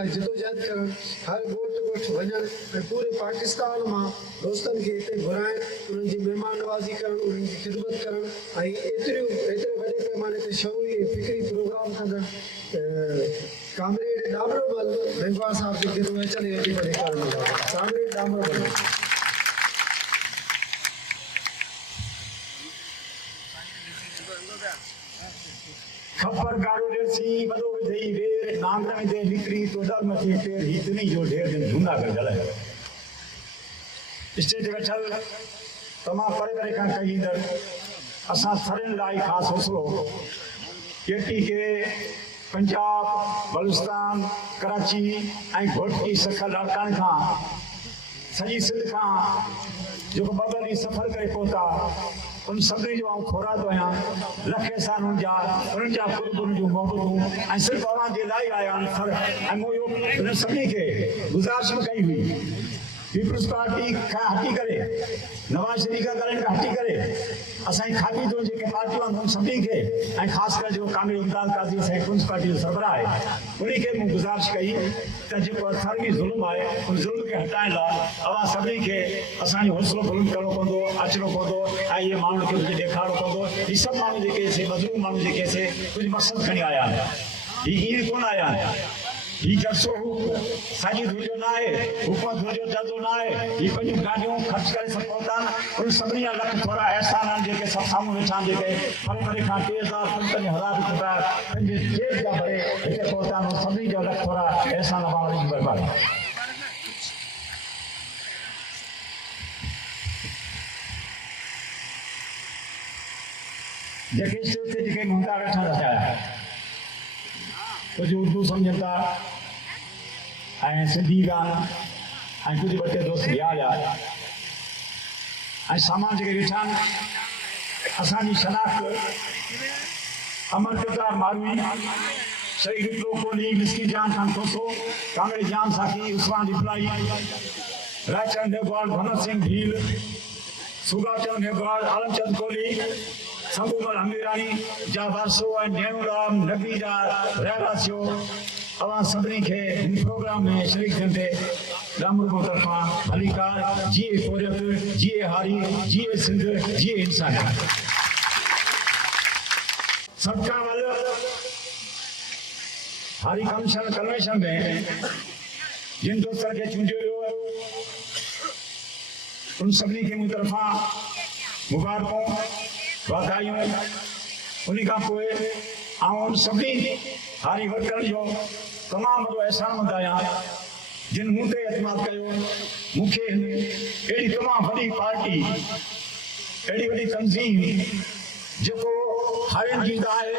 लाइ जिदोजहद करण, हर ॻोठ ॻोठ वञण ऐं पूरे पाकिस्तान मां दोस्तनि खे हिते घुराइण, उन्हनि जी महिमान नवाज़ी करण, उन्हनि जी ख़िदमत करण ऐं एतिरे वॾे पैमाने ते शऊरी ऐं फ़िक्री प्रोग्राम कंदड़ कामरेड डामरोमल गंगवा साहब जी खे अचनि वेठी पढ़े करण कामरेड डामरोमल। खबर गारो जैसी बदो विधई वेर नांग में दे निकरी तो डर मची पेर हितनी जो ढेर दिन ढूंढा कर जले स्टेज वेठल तमा परे परे का कही दर असा सरन लाई खास हौसलो केटी के पंजाब बलूचिस्तान कराची ऐं घोट की सखल अड़कान खां सॼी सिंध खां जेको ॿ ॾींहं सफ़र करे पहुता उन सभिनी जो आउं खोरातो आहियां लखे सालनि जा उन्हनि जा कुर्बुनि जूं मोहबतूं ऐं सिर्फ़ु अव्हां जे लाइ आया आहिनि सर ऐं मूं इहो उन्हनि सभिनी खे गुज़ारिश बि कई हुई पीपल्स पार्टी खां हटी करे नवाज़ शरीफ़ खां हटी करे असांजी खाती जो जेके पार्टियूं आहिनि उन सभिनी खे ऐं ख़ासि करे जेको कामिल इमदाद काज़ी असांजी पीपल्स पार्टी जो सरबराह आहे उन खे मूं गुज़ारिश कई त जेको अथरवी ज़ुल्म आहे उन ज़ुल्म खे हटाइण लाइ अव्हां सभिनी खे असांजो हौसलो बुलंद करणो पवंदो अचणो पवंदो ऐं इहे माण्हुनि खे कुझु ॾेखारणो पवंदो हीअ सभु माण्हू जेके मज़लूम माण्हू जेके कुझु मक़सदु खणी आया आहिनि हीअ ईअं कोन आया आहिनि ही जसो साजी धुजो ना है हुकूमत धुजो जल्दो ना है ये पंहिंजूं गाॾियूं ख़र्च करे सब पहुता उन सभिनी जा लख थोरा एहसान आहिनि जेके सभु साम्हूं वेठा आहिनि जेके परे परे खां 3000-5000 रुपया पंहिंजे जेब जा भरे हिते पहुता आहिनि सभिनी जा लख थोरा एहसान पाण जी बर्बादी जेके स्टेज ते जेके मुंडा वेठा रहिया कुछ उर्दू समझता ऐं सिंधी गाना ऐं कुछ ॿ टे दोस्त ॿिया हुआ ऐं सामान जेके वेठा आहिनि असांजी शनाख़्त अमर किरदार मारवी शहीद विप्लव कोहली मिस्की जान खान कोसो कांगड़े जान साखी उस्मान रिप्लाई रायचंद नेगवाल भगत सिंह भील सुगाचंद नेगवाल आलमचंद कोहली संगूमल हमीरानी जा वारसो ऐं नेऊराम नबी जा रहवासियो अवां सभिनी खे हिन प्रोग्राम में शरीक थियण ते रामरूप तरफ़ां हलीकार जीए कोरियत जीए हारी जीए सिंध जीए इंसानियत सबका वाल हारी कन्वेंशन में जिन दोस्तनि खे चूंडियो वियो उन सभिनी खे मुंहिंजी तरफ़ां मुबारकूं वाधायूं उन खां पोइ उन सभिनी हारी वर्करनि जो तमामु वॾो एहसानमंद आहियां जिन मूं ते एतमाद कयो मूंखे अहिड़ी तमामु वॾी पार्टी अहिड़ी वॾी तंज़ीम जेको हारियुनि जी आहे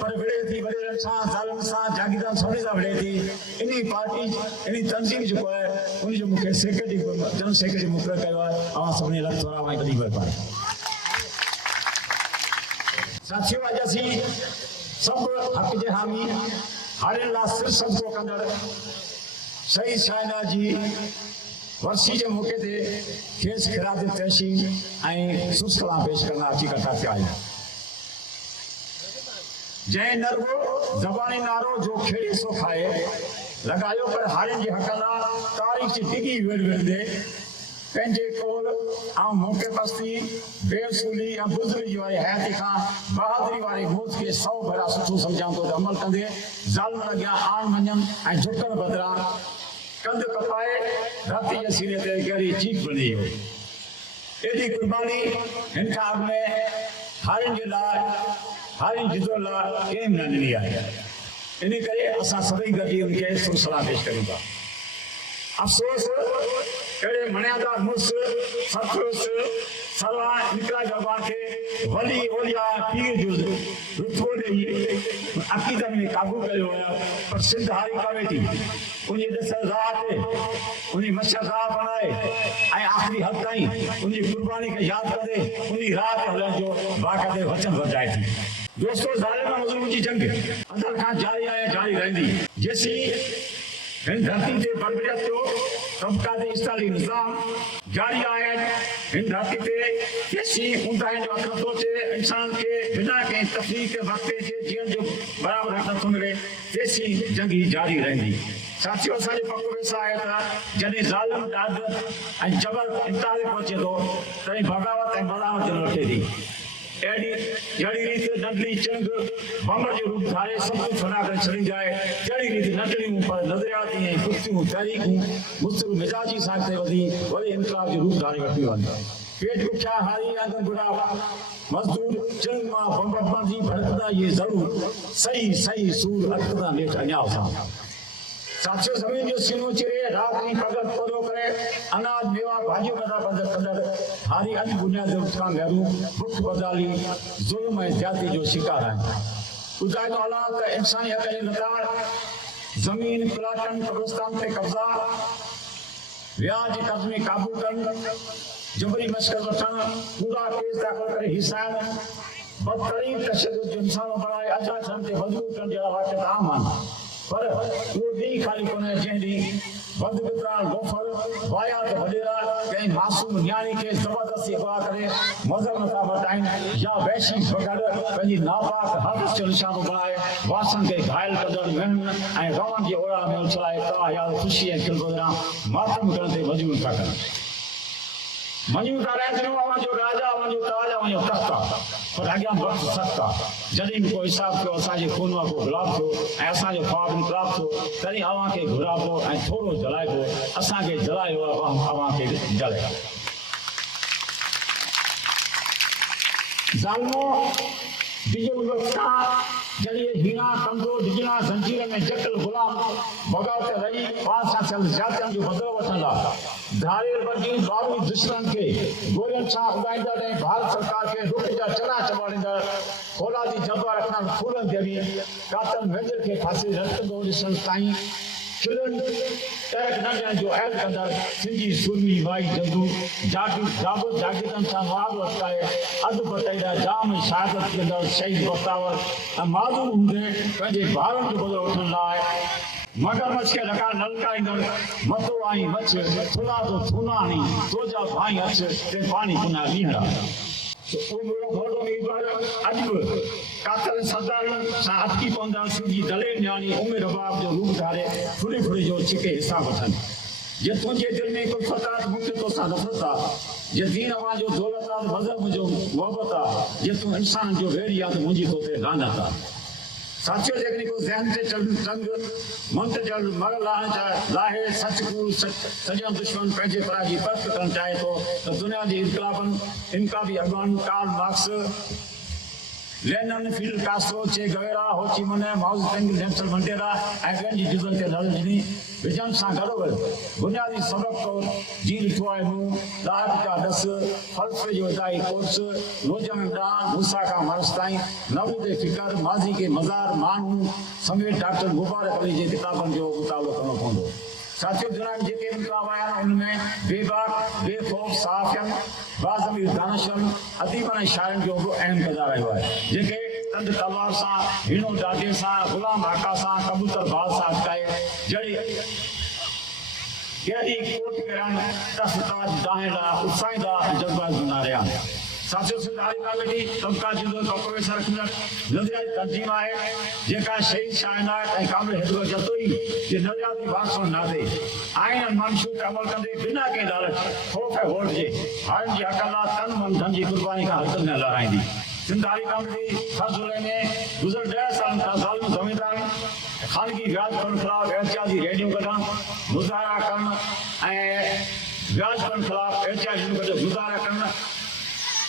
पर विड़े थी वॾेरनि सां ज़ालनि सां जागीरदारनि सभिनी सां विड़े थी इन पार्टी इन तंज़ीम जेको आहे उनजो मूंखे सेक्रेटरी जनरल सेक्रेटरी मुक़ररु कयो आहे अवां सभिनी लख थोरा ऐं वॾी वाधायूं साथियों आज असी सब हक जे हामी हारियुनि लाइ सिर सदको कंदड़ शहीद शाहिना जी वर्सी जे मौके ते खेस खिरात तहसीन ऐं सुस्तला पेश करना अची कथा थिया आहिनि जंहिं नरगो ज़बानी नारो जो खेड़ी सो खाए लॻायो पर हारियुनि जे हक़ लाइ तारीख़ जी डिगी विड़दे पंहिंजे कोल ऐं मौक़े बस्ती बेवसूली ऐं बुज़ुर्ग जो हयाती खां बहादुरी वारे मौत खे 100 भेरा सुठो सम्झां थो त अमल कंदे ज़ालिमनि अॻियां आण मञनि ऐं झुकण बदिरां कंध कपाए राति जे सीने ते गहरी चीख बणी वियो एॾी कुर्बानी हिन खां अॻु में हारियुनि जे लाइ हारियुनि जिदो लाइ कंहिं न ॾिनी आहे इन करे असां सभई गॾिजी उनखे सुरसला पेश कयूं था अफ़सोस अड़े मनियादार मुस सतुस सलाह इनकलाब जवान के वली ओलिया पीर जो रुतबो ॾेई अक़ीदत में काबू कयो पर सिंध हारी कावे थी उनजी ॾिसण रात उनजी मशक़ा बनाए ऐं आख़िरी हद ताईं उनजी कुर्बानी खे यादि कंदे उनजी रात हलण जो बाक़ाइदे वचन वधाए थी दोस्तों ज़ालिम मज़लूम जी जंग अदल खां जारी आहे जारी रहंदी जेसी हिन धरती ते बरबरियत जो तबक़ाती इस्ताली निज़ाम जारी आहे हिन धरती ते केसी ऊंदाहिनि जो अखर थो अचे इंसान खे बिना कंहिं तफ़रीक़ वक़्ते जे जीअण जो बराबरि हक़ नथो मिले तेसी जंग जारी रहंदी साथियों असांजे पक वेसा आहे त जॾहिं ज़ालिम ॾाढ ऐं जबर इंतहा ते पहुचे थो तॾहिं बग़ावत ऐं बग़ावत जो लथे थी। जहिड़ी रीति नंढड़ी चिंग बम जो रूप धारे सब कुछ फना करे छॾी जाए, जहिड़ी रीति नंढड़ियूं पर नज़रियाती ऐं कुर्तियूं तहरीकूं मुस्तक़िल मिजाजी सां ते वरी इनकलाब जो रूप धारे वठी वञनि। पेट बुखिया हारी आंगन बुढ़ा मजदूर चिंग मां बम बम जी भड़कदा ये ज़रूर सही सही सूर अटकदा नेठ अञा सां। साथियों जमीन जो सीनो चिरे रात में पगत पौधो करे अनाज मेवा भाजियों का पंदर हारी अज बुनियाद उसका मेरू भुख बदाली जुल्म ऐं ज्यादती जो शिकार है। ॿुधाईंदो हलां त इंसानी हक़ जे नकार ज़मीन प्लाटन कब्रिस्तान ते कब्ज़ा व्याज कर्ज़ में काबू करण जबरी मशक़त वठण पूरा केस दाख़िल करे हिसाब बदतरीन तशद्दुद जो इंसानों बणाए अजाचन ते मजबूर करण जहिड़ा वाक़िआ आम आहिनि। पर वो ॾींहुं खाली कोन्हे जंहिं ॾींहुं बदकिरदार लोफर वायात वॾेरा कंहिं मासूम न्याणी खे ज़बरदस्ती अगवा करे मज़हब नथा मटाइनि या वैशी बगड़ पंहिंजी नापाक हक़ जो निशानो बणाए वासन खे घायल कंदड़ महन ऐं रवनि जे ओड़ा में उछलाए तव्हां या ख़ुशी ऐं खिलबुदरा मातम करण ते मजबूर था कनि। मञूं था रहंदियूं अवांजो राजा अवांजो ताज अवांजो तख़्त आहे, पर अॻियां वक़्तु सख़्तु आहे। जॾहिं बि को हिसाब थियो असांजे खून मां को गुलाब थियो ऐं असांजो ख्वाब इनकलाब थियो तॾहिं अव्हां खे घुराबो ऐं थोरो जलाइबो। असांखे जलायो अव्हां खे जलाए। ज़ालिमो बिजो जॾहिं हीरा कमज़ोर डिजला ज़ंजीर में जकल गुलाम बग़ावत रही पास हासिल ज़ातियुनि जो बदिलो वठंदा धारे वर्गी बाबी दुश्मन के गोलियुनि सां उॻाईंदड़ ऐं भारत सरकार खे रुख जा चना चॿाड़ींदड़ फौलादी जबा रखण फूलनि ते बि कातल वेंदर खे फांसी रखंदो ॾिसण ताईं खिलनि टहक नंढनि जो ऐल कंदड़ सिंधी सुरमी वाई जंदू जागीरनि सां मुआवज़ो अटकाए अधु पटाईंदा जाम शहादत कंदड़ शहीद बख़्तावर ऐं माज़ूम हूंदे पंहिंजे ॿारनि जो बदिलो वठण लाइ मगरमच्छ के लका नलकाईंदड़ मथो आई मच्छ थुला तो थूनाणी तोजा भाई अच ते पानी पुना लीहड़ा कातल सरदारनि सां अटकी पवंदा सिंधी दलेर न्याणी उमिरि रबाब जो रूप धारे फुड़ी फुड़ी जो छिके हिसाब वठनि। जे तुंहिंजे दिलि में कोई फसाद मूंखे तोसां नफ़रत आहे, जे दीन अवां जो दौलत आहे मज़हब मुंहिंजो मोहबत आहे, जे तूं इंसान जो वेड़ी आहे त मुंहिंजी तो ते लानत आहे। साथियों जेकॾहिं को ज़हन ते तंग मुंतजल मर लाहे सच कूड़ सॼा दुश्मन पंहिंजे परा जी परख करणु चाहे थो त दुनिया जे इनकलाबी अॻवान Karl Marx Lenin Fidel Castro Che Guevara हो ची मन माओ ज़ेडुंग नेल्सन मंडेला ऐं ॿियनि जी जुज़न ते नज़र ॾिनी विझण सां गॾोगॾु बुनियादी सबक़ तौरु जी ॾिठो आहे मूं ॾाह जा ॾस फ़लसफ़े जो इदाई कोर्स रोज़ में ॾांहुं मूसा खां मरस ताईं नबूद फ़िकर माज़ी के मज़ार माण्हू समेत डॉक्टर मुबारक अली जे किताबनि जो मुतालो करणो पवंदो। साथियों दुनिया में जेके इनकलाब आया आहिनि उनमें बेबाक बेखौफ़ सहाफ़ियनि बाज़मीर दानिशनि अदीबनि ऐं शाइरनि जो बि अहम किरदारु रहियो आहे जेके तंद तलवार सां हिनो डाटे सां ग़ुलाम आका सां कबूतर बाज़ सां अटकाए जहिड़ी कोट करण तस ताज दाहिड़ा उत्साहींदा ऐं जज़्बात गुना रहिया आहिनि। साथियों सिंधारी कमेटी तबका जुदो प्रोफेसर रखंदड़ नज़रियाती तंज़ीम आहे जेका शहीद शाइनात ऐं कामिल हिदुअ जतोई जे नज़रियाती भाषण नादे आइन मंशूर अमल कंदे बिना कंहिं लालच ख़ौफ़ ऐं होड़ जे हारियुनि जी हक़ लाइ तन मन धन जी कुर्बानी खां हथ न लाराईंदी। सिंधारी कमेटी हर ज़िले में गुज़िर 10 सालनि खां ज़ालिम ज़मींदारनि ख़ानगी व्याज करण ख़िलाफ़ एहतियाती रैलियूं कढण मुज़ाहिरा करण ऐं व्याज करण ख़िलाफ़ एहतियाती मुज़ाहिरा करण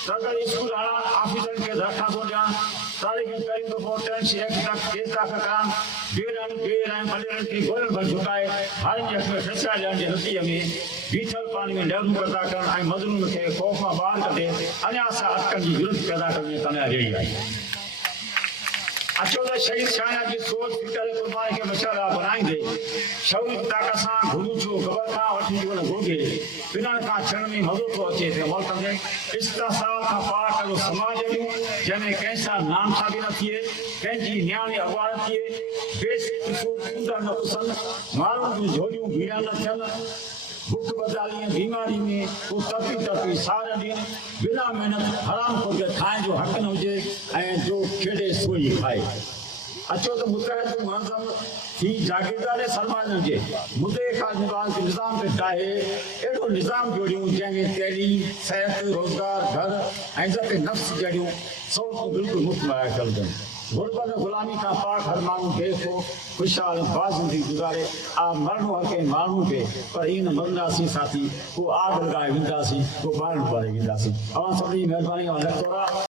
सरकारी स्कूल हणण ऑफिसरनि खे दरख़्वास्तूं ॾियण तारीख़ पहिरीं दफ़ो टेंसी एक्ट तक केस दाख़िल करण बेरनि भलियनि खे गोलनि भर झुकाए हारियुनि जे हक़ में फ़ैसिला ॾियण जे नतीजे में बीठल पाणी में नेहरू पैदा करण ऐं मज़लूम खे ख़ौफ़ मां ॿाहिरि कढे अञा सां अटकनि जी ज़रूरत पैदा करण में कामयाबी रही आहे। अचो त शहीद शाइनात जी सोच फिकर ऐं क़ुर्बानी खे मशाला बनाईंदे शऊरी ताक़त सां घुरूचो ख़बर खां वठी जीवन घोघे पिननि खां छॾण में मज़ो थो अचे त अमल कंदे इस्तिसाल खां पार कयो समाज जूं जंहिंमें कंहिं सां नामसाबी न थिए कंहिंजी न्याणी अगवा न थिए बेसूर कूंदा न पुसनि माण्हुनि जूं झोलियूं भीड़ा न थियनि भुख बदाली बीमारी में को तपी सार ॾियनि बिना महिनत हराम खुर्ग खाइण जो हक़ न हुजे ऐं जो खेॾे सोई खाए। अचो तो मुतहद मुनज़्ज़म थी जागीरदार सरमान हुजे मुद्दे का निज़ाम पे चाहे एड़ो निज़ाम जोड़ियूं जंहिंमें तइलीम सिहत रोज़गार घर ऐं इज़्ज़त नफ़्स जहिड़ियूं सहूलियतूं बिल्कुलु मुफ़्त मुहैया करिजनि गुरबत गुलामी का पाक हर माण्हू बेखो खुशहाल बाज़ ज़िंदगी गुज़ारे आ मरणो हके माण्हू खे पर ईअं न मरंदासीं साथी को आग लॻाए वेंदासीं को ॿारनि पारे वेंदासीं अवां सभिनी जी महिरबानी लेक्चर